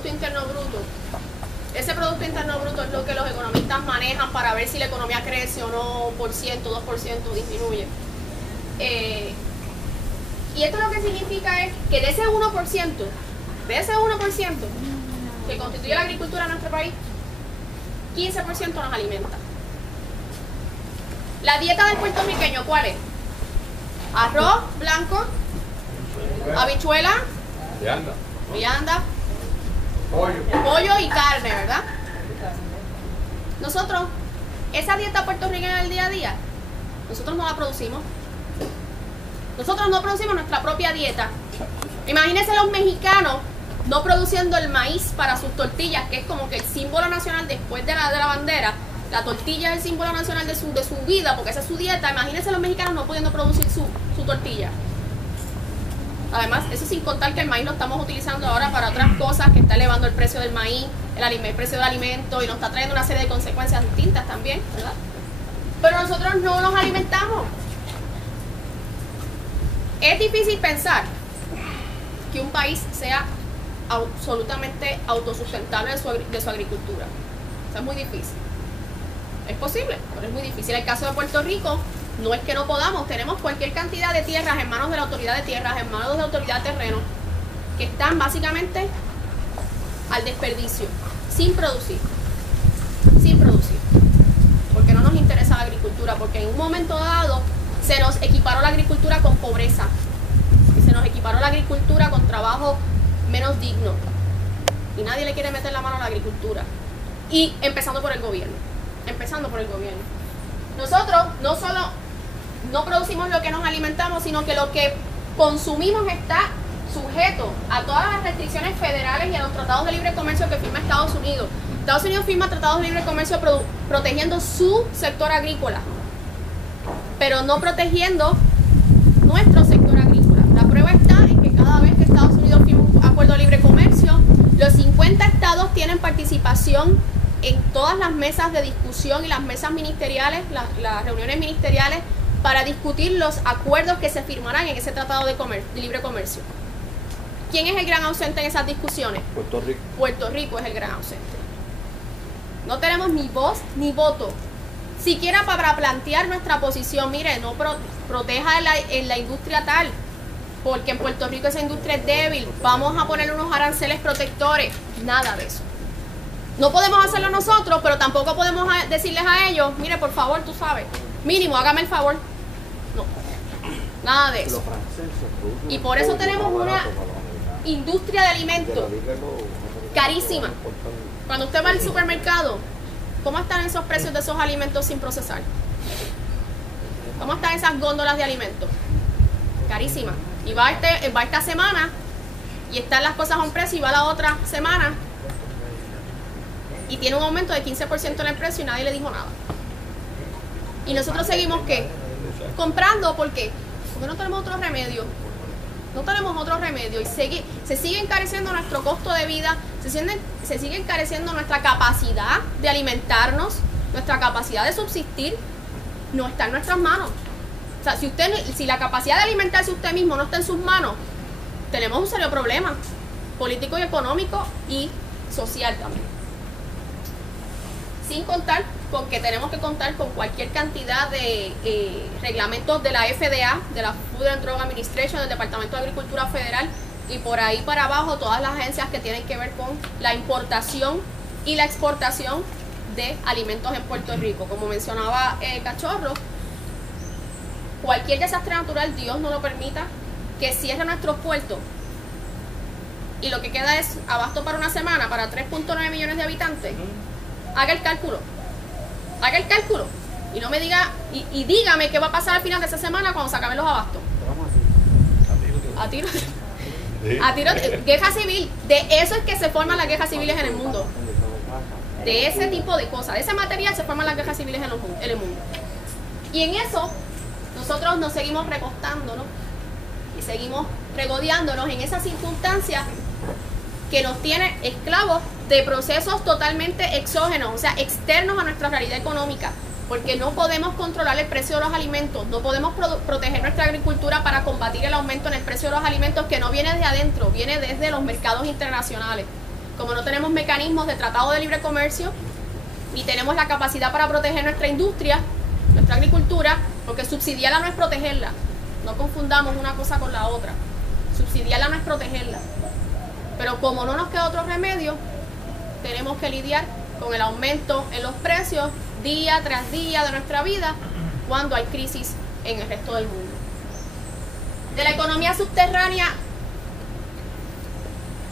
Producto Interno Bruto. Ese Producto Interno Bruto es lo que los economistas manejan para ver si la economía crece o no, 2%, disminuye. Y esto lo que significa es que de ese 1%, que constituye la agricultura en nuestro país, 15% nos alimenta. La dieta del puertorriqueño, ¿cuál es? Arroz blanco, habichuela, vianda, pollo y carne, ¿verdad? Nosotros, esa dieta puertorriqueña del día a día, nosotros no la producimos. Nosotros no producimos nuestra propia dieta. Imagínense los mexicanos no produciendo el maíz para sus tortillas, que es como que el símbolo nacional después de la bandera. La tortilla es el símbolo nacional de su vida, porque esa es su dieta. Imagínense los mexicanos no pudiendo producir su tortilla. Además, eso sin contar que el maíz lo estamos utilizando ahora para otras cosas, que está elevando el precio del maíz, el precio del alimento, y nos está trayendo una serie de consecuencias distintas también, ¿verdad? Pero nosotros no nos alimentamos. Es difícil pensar que un país sea absolutamente autosustentable de su agricultura. O sea, es muy difícil. Es posible, pero es muy difícil. En el caso de Puerto Rico, no es que no podamos. Tenemos cualquier cantidad de tierras en manos de la autoridad de tierras, en manos de la autoridad de terreno, que están básicamente al desperdicio, sin producir. Porque no nos interesa la agricultura, porque en un momento dado se nos equiparó la agricultura con pobreza. Y se nos equiparó la agricultura con trabajo menos digno. Y nadie le quiere meter la mano a la agricultura. Y empezando por el gobierno. Nosotros no solo no producimos lo que nos alimentamos, sino que lo que consumimos está sujeto a todas las restricciones federales y a los tratados de libre comercio que firma Estados Unidos. Estados Unidos firma tratados de libre comercio protegiendo su sector agrícola, pero no protegiendo nuestro sector agrícola. La prueba está en que cada vez que Estados Unidos firma un acuerdo de libre comercio, los 50 estados tienen participación en todas las mesas de discusión y las mesas ministeriales, las reuniones ministeriales, para discutir los acuerdos que se firmarán en ese tratado de libre comercio. ¿Quién es el gran ausente en esas discusiones? Puerto Rico. Puerto Rico es el gran ausente. No tenemos ni voz ni voto, siquiera para plantear nuestra posición. Mire, no proteja en la industria tal, porque en Puerto Rico esa industria es débil, vamos a poner unos aranceles protectores. Nada de eso. No podemos hacerlo nosotros, pero tampoco podemos decirles a ellos, mire, por favor, tú sabes, mínimo, hágame el favor. No, nada de eso. Y por eso tenemos una industria de alimentos carísima. Cuando usted va al supermercado, ¿cómo están esos precios de esos alimentos sin procesar? ¿Cómo están esas góndolas de alimentos? Carísimas. Y va esta semana y están las cosas a un precio, y va la otra semana y tiene un aumento de 15% en el precio y nadie le dijo nada. Y nosotros seguimos, ¿qué? Comprando. ¿Por qué? Porque no tenemos otro remedio. No tenemos otro remedio. Y se sigue encareciendo nuestro costo de vida, se sigue encareciendo nuestra capacidad de alimentarnos, nuestra capacidad de subsistir. No está en nuestras manos. O sea, si la capacidad de alimentarse usted mismo no está en sus manos, tenemos un serio problema político y económico y social también. Sin contar con que tenemos que contar con cualquier cantidad de reglamentos de la FDA, de la Food and Drug Administration, del Departamento de Agricultura Federal, y por ahí para abajo todas las agencias que tienen que ver con la importación y la exportación de alimentos en Puerto Rico. Como mencionaba Cachorro, cualquier desastre natural, Dios no lo permita, que cierre nuestros puertos y lo que queda es abasto para una semana para 3.9 millones de habitantes. Haga el cálculo y no me diga y dígame qué va a pasar al final de esa semana cuando se acaben los abastos. A tiro, guerra civil. De eso es que se forman las guerras civiles en el mundo. De ese tipo de cosas, de ese material se forman las guerras civiles en el mundo. Y en eso nosotros nos seguimos recostándonos y seguimos regodeándonos en esas circunstancias que nos tiene esclavos de procesos totalmente exógenos, o sea, externos a nuestra realidad económica, porque no podemos controlar el precio de los alimentos, no podemos proteger nuestra agricultura para combatir el aumento en el precio de los alimentos, que no viene de adentro, viene desde los mercados internacionales. como no tenemos mecanismos de tratado de libre comercio, ni tenemos la capacidad para proteger nuestra industria, nuestra agricultura, porque subsidiarla no es protegerla. No confundamos una cosa con la otra. Subsidiarla no es protegerla. Pero como no nos queda otro remedio, tenemos que lidiar con el aumento en los precios día tras día de nuestra vida cuando hay crisis en el resto del mundo. De la economía subterránea,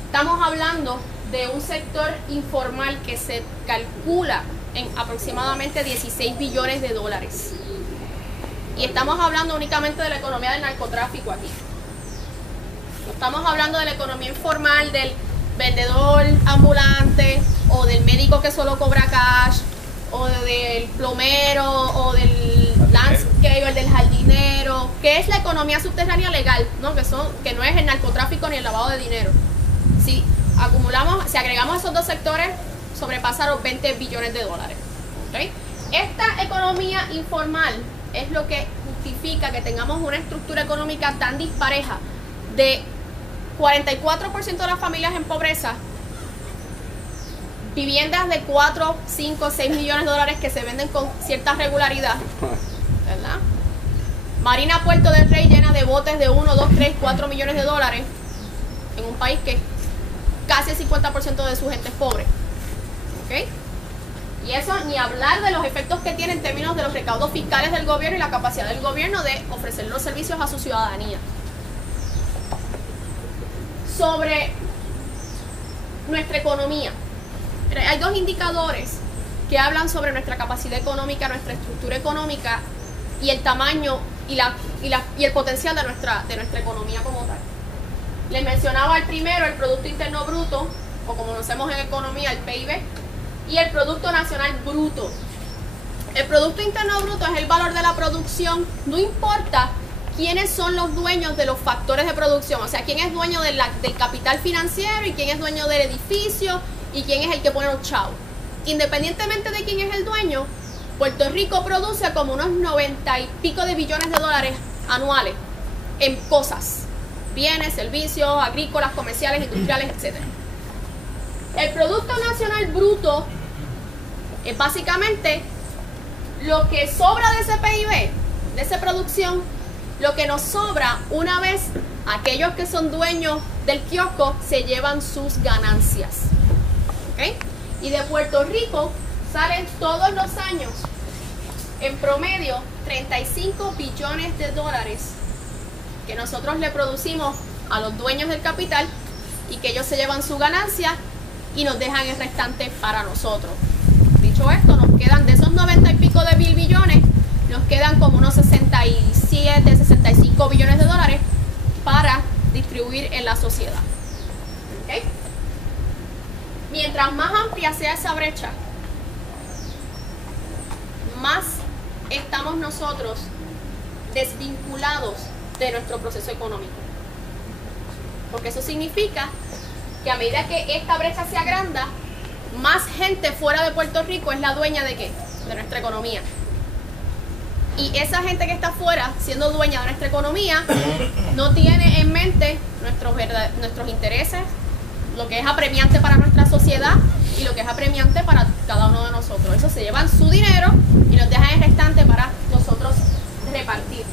estamos hablando de un sector informal que se calcula en aproximadamente 16 billones de dólares. Y estamos hablando únicamente de la economía del narcotráfico aquí. No estamos hablando de la economía informal del vendedor ambulante o del médico que solo cobra cash o del plomero o del landscaper, del jardinero, que es la economía subterránea legal, ¿no? Que no es el narcotráfico ni el lavado de dinero. Si agregamos esos dos sectores, sobrepasa los 20 billones de dólares. ¿Okay? Esta economía informal es lo que justifica que tengamos una estructura económica tan dispareja de 44% de las familias en pobreza, viviendas de 4, 5, 6 millones de dólares que se venden con cierta regularidad, ¿verdad? Marina Puerto del Rey llena de botes de 1, 2, 3, 4 millones de dólares en un país que casi el 50% de su gente es pobre. ¿Okay? Y eso ni hablar de los efectos que tiene en términos de los recaudos fiscales del gobierno y la capacidad del gobierno de ofrecer los servicios a su ciudadanía. Sobre nuestra economía, hay dos indicadores que hablan sobre nuestra capacidad económica, nuestra estructura económica y el tamaño y el potencial de nuestra economía como tal. Les mencionaba el primero, el Producto Interno Bruto, o como conocemos en economía, el PIB, y el Producto Nacional Bruto. El Producto Interno Bruto es el valor de la producción, no importa quiénes son los dueños de los factores de producción, o sea, quién es dueño del capital financiero y quién es dueño del edificio y quién es el que pone los chavos. Independientemente de quién es el dueño, Puerto Rico produce como unos 90 y pico de billones de dólares anuales en cosas, bienes, servicios, agrícolas, comerciales, industriales, etc. El Producto Nacional Bruto es básicamente lo que sobra de ese PIB, de esa producción, lo que nos sobra una vez aquellos que son dueños del kiosco se llevan sus ganancias. ¿Okay? Y de Puerto Rico salen todos los años, en promedio, 35 billones de dólares que nosotros le producimos a los dueños del capital y que ellos se llevan su ganancia y nos dejan el restante para nosotros. Dicho esto, nos quedan de esos 90 y pico de billones, nos quedan como unos 67, 65 billones de dólares para distribuir en la sociedad. ¿Okay? Mientras más amplia sea esa brecha, más estamos nosotros desvinculados de nuestro proceso económico. Porque eso significa que a medida que esta brecha se agranda, más gente fuera de Puerto Rico es la dueña de ¿qué? De nuestra economía. Y esa gente que está fuera, siendo dueña de nuestra economía, no tiene en mente nuestros intereses, lo que es apremiante para nuestra sociedad y lo que es apremiante para cada uno de nosotros. Eso se llevan su dinero y nos dejan el restante para nosotros repartir.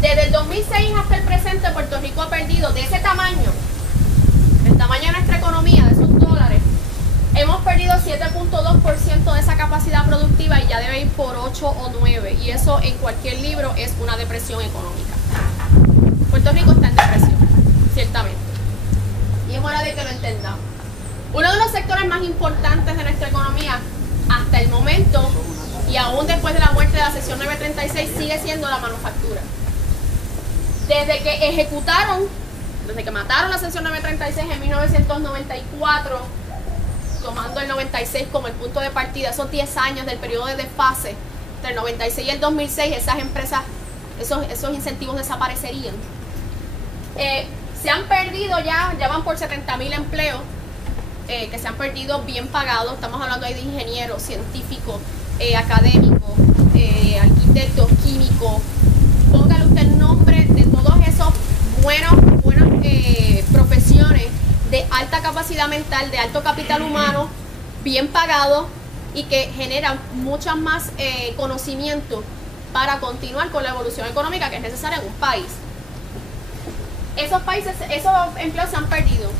Desde el 2006 hasta el presente, Puerto Rico ha perdido de ese tamaño, el tamaño de nuestra economía, de esos dólares, hemos perdido 7.2% de esa capacidad productiva y ya debe ir por 8 o 9. Y eso en cualquier libro es una depresión económica. Puerto Rico está en depresión, ciertamente. Y es hora de que lo entendamos. Uno de los sectores más importantes de nuestra economía hasta el momento y aún después de la muerte de la sección 936 sigue siendo la manufactura. Desde que mataron la sección 936 en 1994, tomando el 96 como el punto de partida, esos 10 años del periodo de desfase entre el 96 y el 2006, esas empresas, esos incentivos desaparecerían. Se han perdido ya van por 70.000 empleos que se han perdido bien pagados. Estamos hablando ahí de ingenieros, científicos, académicos, arquitectos, químicos. Póngale usted el nombre de todos esos buenas profesiones de alta capacidad mental, de alto capital humano, bien pagados y que generan mucho más conocimiento para continuar con la evolución económica que es necesaria en un país. Esos países, esos empleos se han perdido.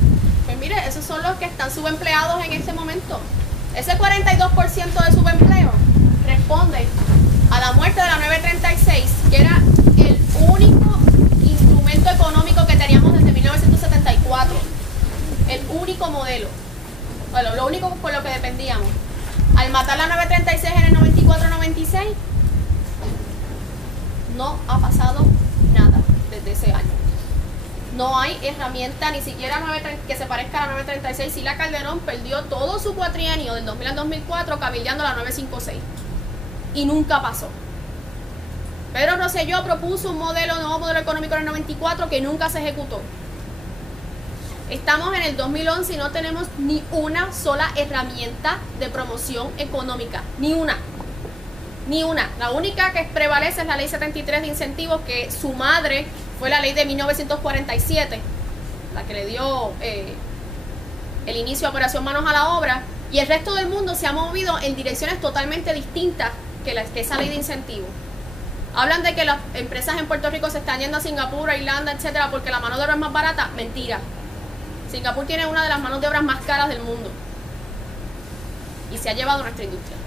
Pues mire, esos son los que están subempleados en este momento. Ese 42% de subempleo responde a la muerte de la 936, que era el único instrumento económico que teníamos desde 1974. El único modelo. Bueno, lo único por lo que dependíamos. Al matar la 936 en el 94-96, no ha pasado nada desde ese año. No hay herramienta ni siquiera que se parezca a la 936. Sila Calderón perdió todo su cuatrienio del 2000 al 2004 cabildeando la 956 y nunca pasó. Pedro Rosselló propuso un nuevo modelo económico en el 94 que nunca se ejecutó. Estamos en el 2011 y no tenemos ni una sola herramienta de promoción económica, ni una. Ni una. La única que prevalece es la ley 73 de incentivos, que su madre fue la ley de 1947, la que le dio el inicio a Operación Manos a la Obra, y el resto del mundo se ha movido en direcciones totalmente distintas que esa ley de incentivos. Hablan de que las empresas en Puerto Rico se están yendo a Singapur, a Irlanda, etcétera, porque la mano de obra es más barata. Mentira. Singapur tiene una de las manos de obras más caras del mundo y se ha llevado nuestra industria.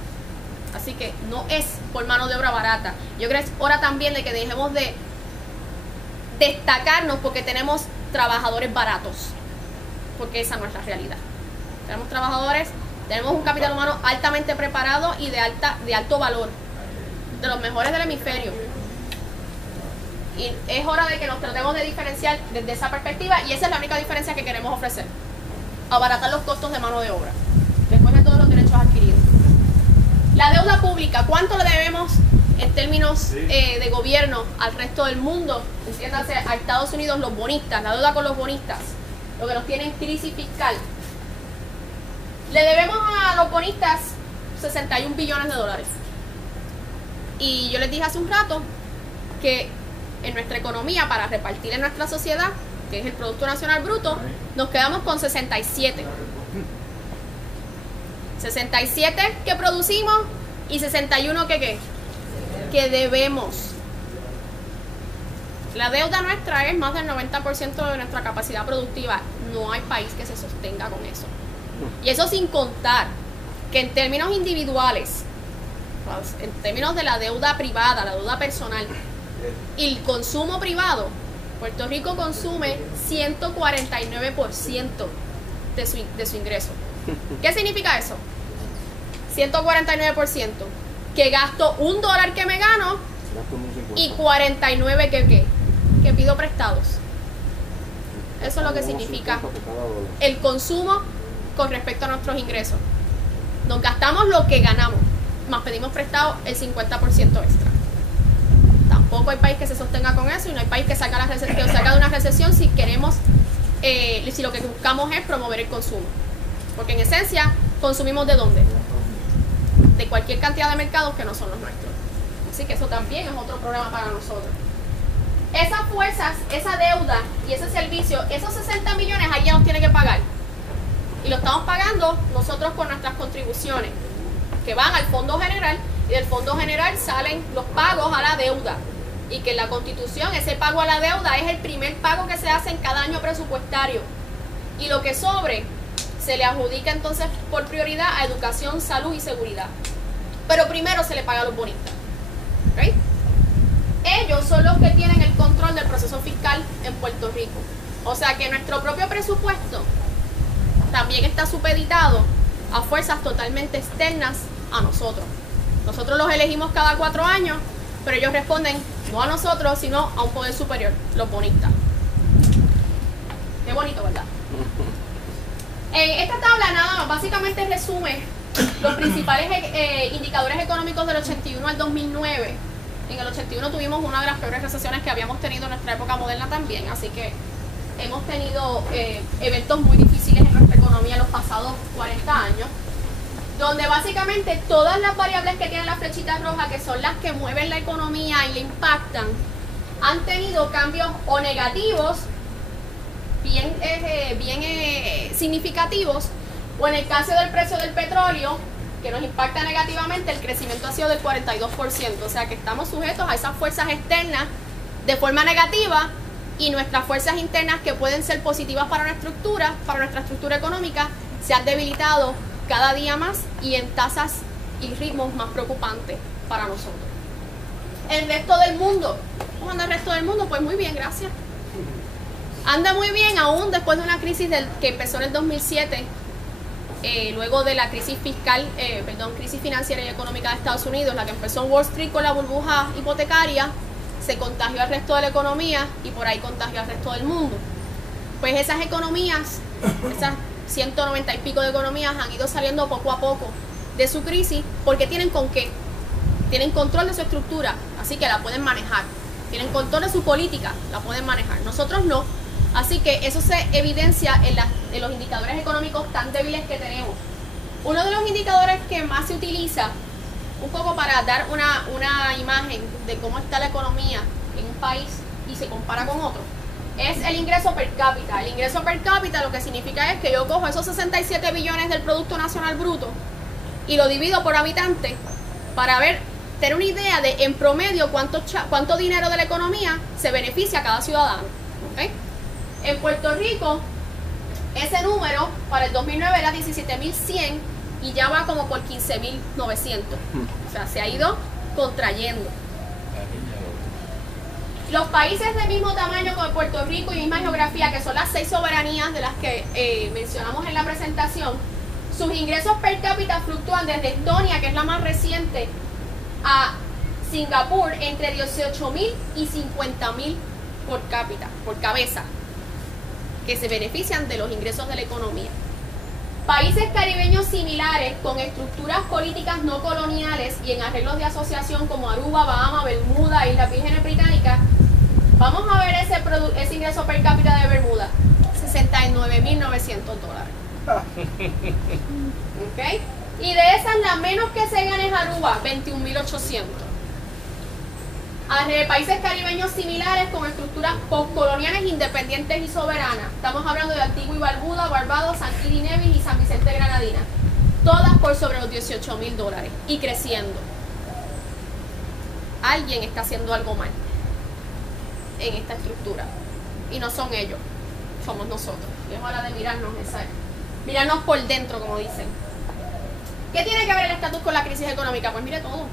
Así que no es por mano de obra barata. Yo creo que es hora también de que dejemos de destacarnos porque tenemos trabajadores baratos, porque esa no es la realidad. Tenemos trabajadores, tenemos un capital humano altamente preparado y de alto valor, de los mejores del hemisferio. Y es hora de que nos tratemos de diferenciar desde esa perspectiva, y esa es la única diferencia que queremos ofrecer: abaratar los costos de mano de obra después de todos los derechos adquiridos. La deuda pública, ¿cuánto le debemos en términos de gobierno al resto del mundo? Entiéndase, a Estados Unidos, los bonistas, la deuda con los bonistas, lo que nos tiene en crisis fiscal. Le debemos a los bonistas 61 billones de dólares. Y yo les dije hace un rato que en nuestra economía, para repartir en nuestra sociedad, que es el Producto Nacional Bruto, nos quedamos con 67. 67 que producimos y 61 que debemos. La deuda nuestra es más del 90% de nuestra capacidad productiva. No hay país que se sostenga con eso. Y eso sin contar que en términos individuales, en términos de la deuda privada, la deuda personal y el consumo privado, Puerto Rico consume 149% de su ingreso. ¿Qué significa eso? 149%. Que gasto $1 que me gano y 49 que pido prestados. Eso es lo que significa el consumo con respecto a nuestros ingresos. Nos gastamos lo que ganamos, más pedimos prestado el 50% extra. Tampoco hay país que se sostenga con eso, y no hay país que salga de una recesión si queremos, si lo que buscamos es promover el consumo. Porque en esencia, consumimos ¿de dónde? De cualquier cantidad de mercados que no son los nuestros. Así que eso también es otro problema para nosotros. Esas fuerzas, esa deuda y ese servicio, esos 60 millones alguien nos tiene que pagar. Y lo estamos pagando nosotros con nuestras contribuciones, que van al Fondo General, y del Fondo General salen los pagos a la deuda. Y que en la Constitución ese pago a la deuda es el primer pago que se hace en cada año presupuestario. Y lo que sobre se le adjudica entonces por prioridad a educación, salud y seguridad. Pero primero se le paga a los bonistas. ¿Okay? Ellos son los que tienen el control del proceso fiscal en Puerto Rico. O sea que nuestro propio presupuesto también está supeditado a fuerzas totalmente externas a nosotros. Nosotros los elegimos cada 4 años, pero ellos responden no a nosotros, sino a un poder superior, los bonistas. Qué bonito, ¿verdad? Esta tabla nada más básicamente resume los principales indicadores económicos del 81 al 2009. En el 81 tuvimos una de las peores recesiones que habíamos tenido en nuestra época moderna también, así que hemos tenido eventos muy difíciles en nuestra economía en los pasados 40 años, donde básicamente todas las variables que tienen la flechita roja, que son las que mueven la economía y le impactan, han tenido cambios o negativos bien significativos, o en el caso del precio del petróleo, que nos impacta negativamente, el crecimiento ha sido del 42%, o sea que estamos sujetos a esas fuerzas externas de forma negativa, y nuestras fuerzas internas, que pueden ser positivas para nuestra estructura económica, se han debilitado cada día más y en tasas y ritmos más preocupantes para nosotros. El resto del mundo, ¿cómo anda el resto del mundo? Pues muy bien, gracias. Anda muy bien, aún después de una crisis que empezó en el 2007, luego de la crisis crisis financiera y económica de Estados Unidos, la que empezó en Wall Street con la burbuja hipotecaria, se contagió al resto de la economía y por ahí contagió al resto del mundo. Pues esas economías, esas 190 y pico de economías, han ido saliendo poco a poco de su crisis porque tienen con qué. Tienen control de su estructura, así que la pueden manejar. Tienen control de su política, la pueden manejar. Nosotros no. Así que eso se evidencia en los indicadores económicos tan débiles que tenemos. Uno de los indicadores que más se utiliza, un poco para dar una imagen de cómo está la economía en un país y se compara con otro, es el ingreso per cápita. El ingreso per cápita lo que significa es que yo cojo esos 67 billones del Producto Nacional Bruto y lo divido por habitante para tener una idea de en promedio cuánto dinero de la economía se beneficia a cada ciudadano. ¿Okay? En Puerto Rico, ese número para el 2009 era 17.100 y ya va como por 15.900. O sea, se ha ido contrayendo. Los países del mismo tamaño como Puerto Rico y misma geografía, que son las 6 soberanías de las que mencionamos en la presentación, sus ingresos per cápita fluctúan desde Estonia, que es la más reciente, a Singapur entre 18.000 y 50.000 por cápita, por cabeza, que se benefician de los ingresos de la economía. Países caribeños similares con estructuras políticas no coloniales y en arreglos de asociación como Aruba, Bahamas, Bermuda, Islas Vírgenes Británicas, vamos a ver ese ingreso per cápita de Bermuda, $69.900. ¿Okay? Y de esas, la menos que se gana es Aruba, 21.800. Países caribeños similares con estructuras postcoloniales independientes y soberanas. Estamos hablando de Antigua y Barbuda, Barbados, San Kitts y Nevis y San Vicente de Granadina. Todas por sobre los $18.000 y creciendo. Alguien está haciendo algo mal en esta estructura. Y no son ellos, somos nosotros. Y es hora de mirarnos por dentro, como dicen. ¿Qué tiene que ver el estatus con la crisis económica? Pues mire, todo.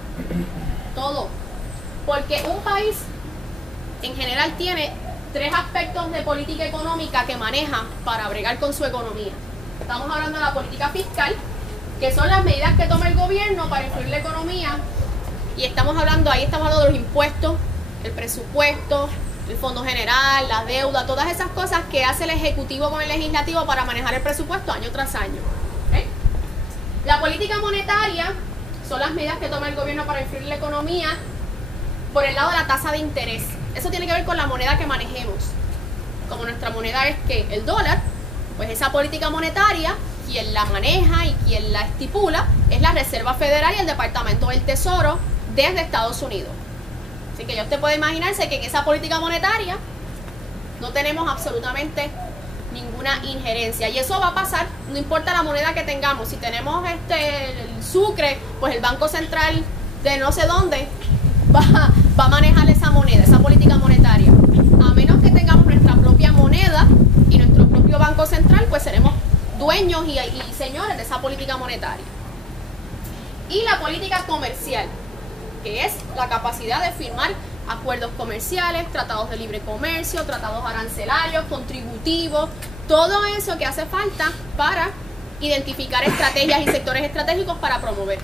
Todo. Porque un país en general tiene 3 aspectos de política económica que maneja para bregar con su economía. Estamos hablando de la política fiscal, que son las medidas que toma el gobierno para influir la economía. Y estamos hablando de los impuestos, el presupuesto, el fondo general, la deuda, todas esas cosas que hace el Ejecutivo con el Legislativo para manejar el presupuesto año tras año. ¿Okay? La política monetaria son las medidas que toma el gobierno para influir la economía por el lado de la tasa de interés. Eso tiene que ver con la moneda que manejemos. Como nuestra moneda es que el dólar, pues esa política monetaria, quien la maneja y quien la estipula es la Reserva Federal y el Departamento del Tesoro desde Estados Unidos. Así que ya usted puede imaginarse que en esa política monetaria no tenemos absolutamente ninguna injerencia. Y eso va a pasar, no importa la moneda que tengamos. Si tenemos el sucre, pues el Banco Central de no sé dónde va a manejar esa moneda, esa política monetaria. A menos que tengamos nuestra propia moneda y nuestro propio Banco Central, pues seremos dueños y señores de esa política monetaria. Y la política comercial, que es la capacidad de firmar acuerdos comerciales, tratados de libre comercio, tratados arancelarios, contributivos, todo eso que hace falta para identificar estrategias y sectores estratégicos para promover.